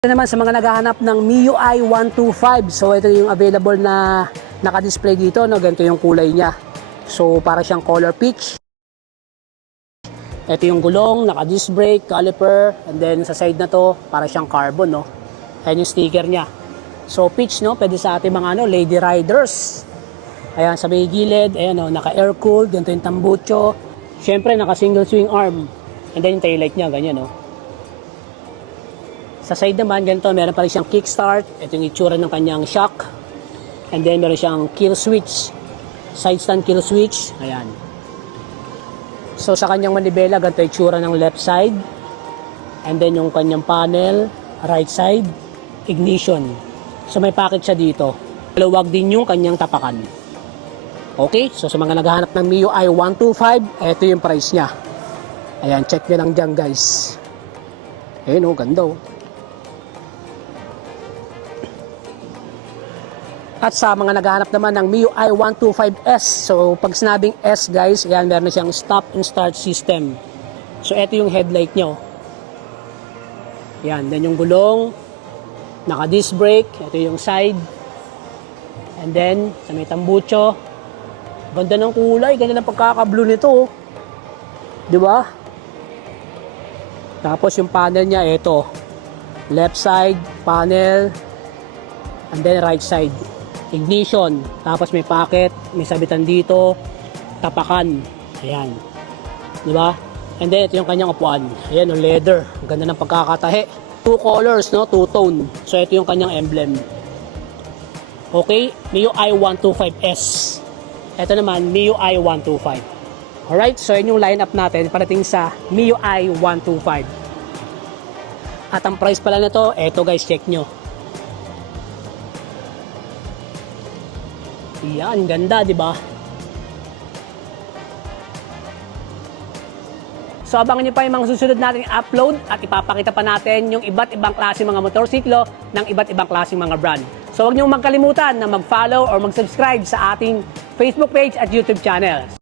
Ito naman sa mga naghahanap ng MIUI 125. So ito yung available na naka-display dito, no? Ganito yung kulay niya. So para siyang color peach. Ito yung gulong, naka-disc brake, caliper, and then sa side na to, para siyang carbon, no? Ayan yung sticker niya. So peach, no? Pwede sa ating mga lady riders. Ayan, sa may gilid, ayan, no? Naka-air cooled, ganito yung tambucho. Siyempre, naka-single swing arm. And then yung taillight niya, ganyan, no? Sa side naman, ganito, meron pa rin siyang kickstart. Ito yung itsura ng kanyang shock. And then meron siyang kill switch. Side stand kill switch. Ayan. So sa kanyang manibela, ganito yung itsura ng left side. And then yung kanyang panel, right side, ignition. So may package siya dito. Maluwag din yung kanyang tapakan. Okay, so sa mga naghahanap ng MIUI 125, ito yung price niya. Ayan, check nyo lang dyan guys. Ayan o, ganda o. At sa mga naghahanap naman ng MIUI 125S, so pag sinabing S guys, ayan, meron na siyang stop and start system. So ito yung headlight nyo. Ayan, then yung gulong, naka-disc brake, ito yung side. And then, sa may tambucho, ganda ng kulay, ganda ng pagkaka-blue nito. Di ba? Tapos yung panel niya, ito. Left side, panel, and then right side. Ignition, tapos may pocket, may sabitan dito, tapakan. Ayan. Di ba? And then ito yung kanyang upuan. Ayan, yung leather. Ang ganda ng pagkakatahi. Two colors, no? Two tone. So ito yung kanyang emblem. Okay? MIUI 125S. Ito naman, MIUI 125. Alright, so yun yung lineup natin parating sa MIUI 125. At ang price pala nito, eto guys, check nyo. Yan, ganda, di ba? So abangan nyo pa yung mga susunod nating upload at ipapakita pa natin yung iba't ibang klase mga motorsiklo ng iba't ibang klase mga brand. So huwag nyo magkalimutan na mag-follow or mag-subscribe sa ating Facebook page at YouTube channel.